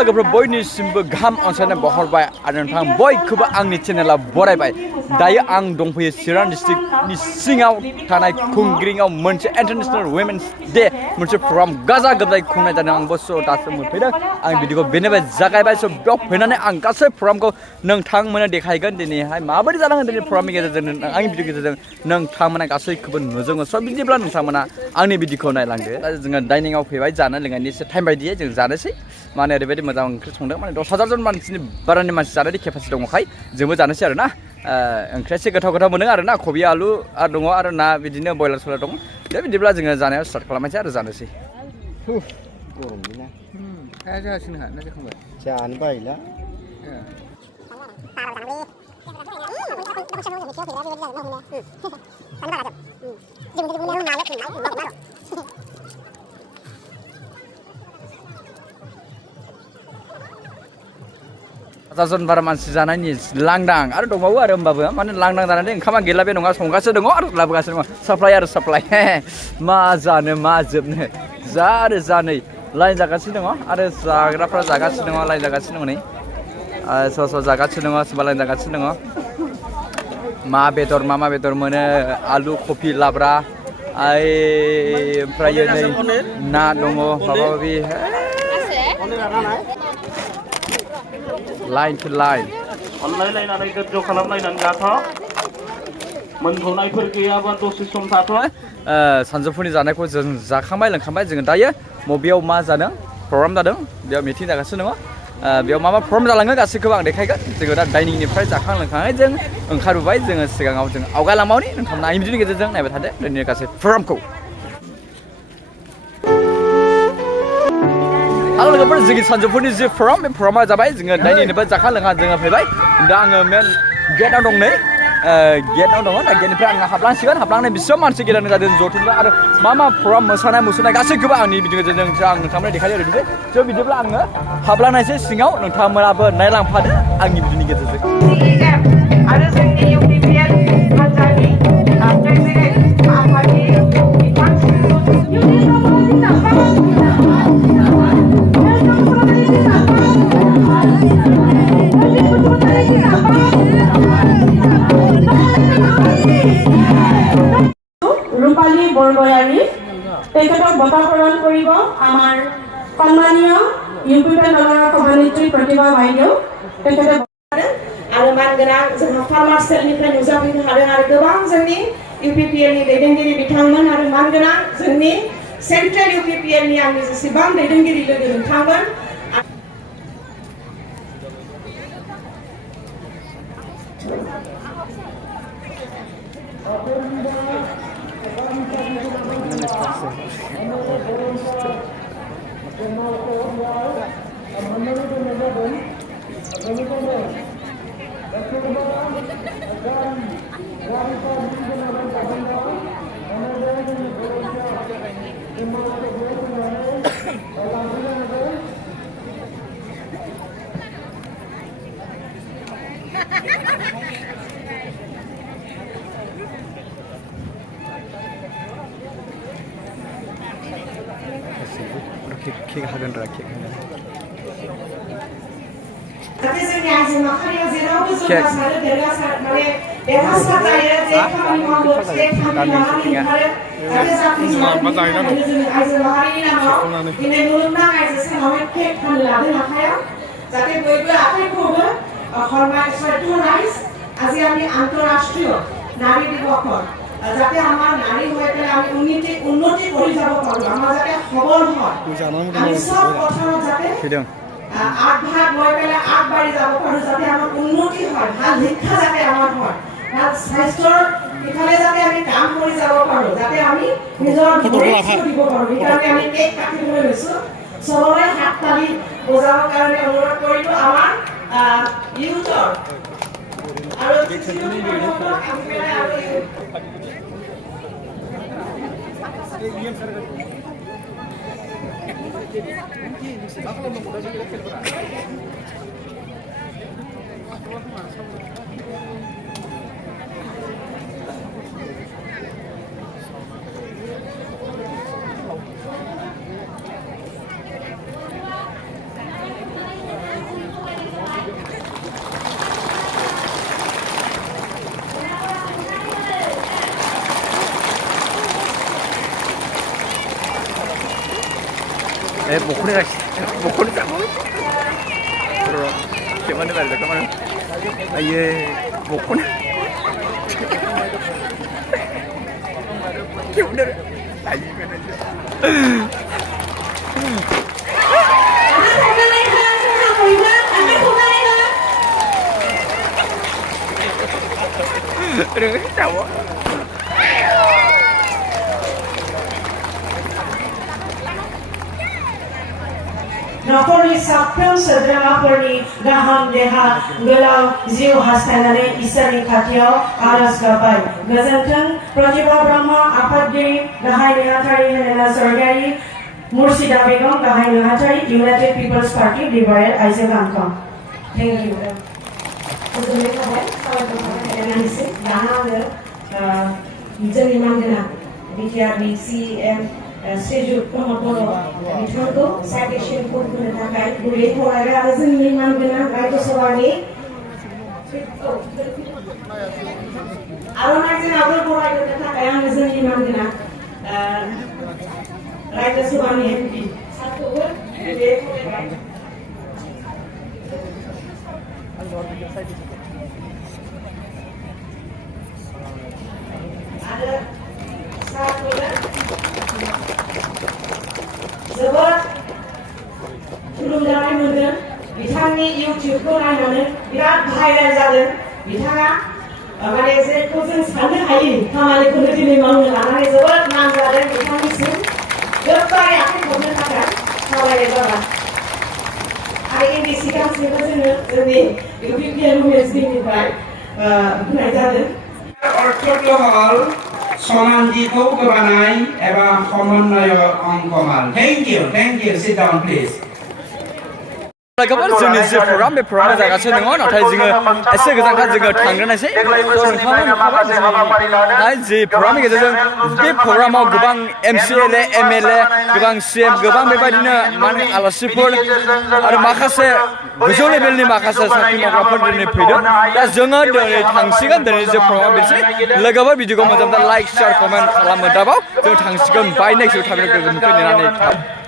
लोगोफोर बयनिसिमबो गाहाम अनसायनाय बहरबाय आरो नोंथां बयखौबो आंनि चेनेलाव बरायबाय दायो आं दंफैयो चिरां डिस्ट्रिक्टनि सिङाव थानाय खुंग्रिङाव मोनसे इन्टारनेशनेल वुमेन्स डे मोनसे प्रग्राम गाजा गोमजायै खुंनाय जादों आंबो स' दासो मोनफैदों आं भिडिअखौ बेनिफ्राय जागायबाय स' बेयाव फैनानै आं गासै प्रग्रामखौ नोंथांमोननो देखायगोन दिनैहाय माबोरै जालांगोन दिनै प्रग्रामनि गेजेरजों आंनि भिडिअ गेजेरजों नोंथांमोना गासैखौबो नुजोबो स' बिदिब्ला नोंथांमोना आंनि भिडिअखौ नायलांदो जोङो डाइनिंआव फैबाय जानो लोंनायनि एसे टाइम बायदियै जों जानोसै माने ओरैबायदि मोजां ओंख्रि संदों माने 10,000 जन मानसिनि बारानि मानसि जानायनि केपासिटि दङखाय जोंबो जानोसै आरो ना ओंख्रिया एसे गोथाव गोथाव मोनो आरो ना कबि आलु आरो दङ आरो ना बिदिनो बयलार सयलार दं दे बिदिब्ला जोङो जानायाव स्टार्ट खालामनोसै आरो जानोसै गरमनिना जागासिनो नोंहा ना जाखांबाय जानो बायोला जन बारा मानसि जानायनि लांदां आरो दंबावो आरो होमबाबो माने लांदां जानानै ओंखामा गैला बे नङा संगासिनो दङ आरो लाबोगासिनो दङ साप्लाइ आरो साप्लाइ मा जानो मा जोबनो जा आरो जा नै लाइन जागासिनो दङ आरो जाग्राफ्रा जागासिनो दङ लाइन जागासिनो दङ नै स' जागासिनो दङ सोरबा लाइन जागासिनो दङ मा बेदर मा बेदर मोनो आलु कफि लाब्रा ओमफ्राय नै ना दङ माबा माबि लाइन टु लाइन अनलायलायनानै गोजौ खालामलायनानै जाथ' मोनथ'नायफोर गैयाबा दसे सम थाथ' सानजौफुनि जानायखौ जों जाखांबाय लोंखांबाय जोङो दायो मबेयाव मा जादों प्रग्राम जादों बेयाव मिटिं जागासिनो दङ बेयाव मा मा प्रग्राम जालाङो गासैखौबो आं देखायगोन जोङो दा डाइनिंनिफ्राय जाखां लोंखाङै जों ओंखारबोबाय जोङो सिगाङाव जों आवगायलांबावनि नोंथांमोना आंनि भिडिअनि गेजेरजों नायबाय थादो दिनैनि गासै प्रग्रामखौ आरो लोगोफोर जोंनि सानजौफुनि जि प्रग्राम बे प्रग्रामा जाबाय जोङो डाइनिंनिफ्राय जाखां लोंखां जोङो फैबाय दा आङो मेन गेटआव दं नै गेटआव दङ दा गेटनिफ्राय आङो हाबलांसिगोन हाबलांनाय बेसेबां मानसि गेलेनाय जादों जथुमला आरो मा मा प्रग्राम मोसानाय मुसुरनाय गासैखौबो आंनि भिडिअ गेजेरजों आं नोंथांमोननो देखायनो ओरैनोसै स' बिदिब्ला आङो हाबलांनायसै सिङाव नोंथांमोनाबो नायलांफादो आंनि भिडिअनि गेजेरजों आरो जोंनि इउपिपिएल हान्जानि प्रेसिडेन्ट आफादनि ৰূপালী বৰগয়াৰী তেখেতক বঁটা প্ৰদান কৰিব আমাৰ সন্মানীয় ইউপিপিএল নগৰৰ সভানেত্ৰী প্ৰতিভা বাইদেউ তেখেতে आरो मानगोनां जोंहा फार्मार सेलनिफ्राय नुजाफैनो हादों आरो गोबां जोंनि इउपिपिएलनि दैदेनगिरि बिथांमोन आरो मानगोनां जोंनि सेन्ट्रेल इउपिपिएलनि आंनि जेसेबां दैदेनगिरि लोगो नोंथांमोन केक हागोन र' केक जाहाथे जोंनि आइजो माहारिया जेरावबो जौगासारो देरगासार माने देरहासार जायो जे खामानि मावो जे खामानि मावनानै ओंखारो जाहाथे जाफुंसारो जोंनि आइजो माहारिनि नामाव दिनै मुलुगनां आइजो सानावहाय केक फाननो लादों आखायाव जाहाथे बयबो आखाइखौबो সন্মানিত আজি আমি আন্তঃৰাষ্ট্ৰীয় নাৰী দিৱসত যাতে আমাৰ নাৰী হৈ পেলাই আমি উন্নতি কৰি যাব পাৰোঁ আমাৰ যাতে সবল হয় আমি সব পথত যাতে আগভাগ লৈ পেলাই আগবাঢ়ি যাব পাৰোঁ যাতে আমাৰ উন্নতি হয় ভাল শিক্ষা যাতে আমাৰ হয় ভাল স্বাস্থ্যৰ ইফালে যাতে আমি কাম কৰি যাব পাৰোঁ যাতে আমি নিজৰ ভৰিত দিব পাৰোঁ সেইকাৰণে আমি কেক কাটিবলৈ লৈছোঁ চবৰে হাত তালি বজাবৰ কাৰণে অনুৰোধ কৰিলোঁ আমাৰ ইউথৰ আৰু बख'नो जाबाय र' खेमानो बारदों खोमा आयै बख'नो खेवनो Đừng chào á. न'खरनि साफ्रोम सोद्रोमाफोरनि गाहाम देहा गोलाव जिउ हास्थायनानै इसोरनि खाथियाव आरज गाबबाय गोजोन्थों प्रतिभा ब्रह्म आफादगिरि गाहाय नेहाथारि हेलेना सरगारि मुर्शिदा बेगम गाहाय नेहाथारि इउनाइटेड पिपल्स पार्टी रिभारेल आइजो गांखं थेंक इउ गोजोननाय थाबाय साबायखर थाबाय हेलेनानिसिम दाना आङो जोंनि मानगोनां बिटिआरनि सिएम श्रीजुत प्रमद बर' बिथांखौ साइटेसन कोड होनो थाखाय गुरै खावलायबाय आरो जोंनि मानगोनां रायजोसभानि आर'नाइजों आबुं बरायहोनो थाखाय आङो जोंनि मानगोनां रायजोसभानि एमपि सारखौबो गुरै खावलायबाय आरो सारखौबो जोबोद थुलुंगानाय मोनदों बिथांनि इउटिउबखौ नायनानै बिराद भाइरेल जादों बिथाङा माने जेखौ जों साननो हायि खामानिखौनो दिनै मावनो लानानै जोबोद नाम जादों बिथांनिसिम गोबारै आखाइ खबनो थाखाय खावलायनाय जाबाय आरो एनडिसि गांसेबो जोङो जोंनि इउपिपिएल उमेन्स दिननिफ्राय होनाय जादों अर्थ'हल सनान्दिखौ गोबानाय एबा समन्वय अंकमाल thank you sit down please गोबां जोंनि जे प्रग्राम बे प्रग्रामा जागासिनो दङ नाथाय जोङो एसे गोजानखा जोङो थांग्रोनायसै नोंथाङा जे प्रग्रामनि गेजेरजों बे प्रग्रामाव गोबां एमसिएलए एमएलए गोबां सिएम गोबां बेबायदिनो माने आलासिफोर आरो माखासे गोजौ लेभेलनि माखासे साख्रि मावग्राफोर दिनै फैदों दा जोङो दिनै थांसिगोन दिनै जे प्रग्रामा बेनोसै लोगोफोर भिडिअखौ मोजां लाइक शेयार कमेन्ट खालामो दाबाव जों थांसिगोन बाय नेक्स्ट टाइम लोगो मोनफिननानै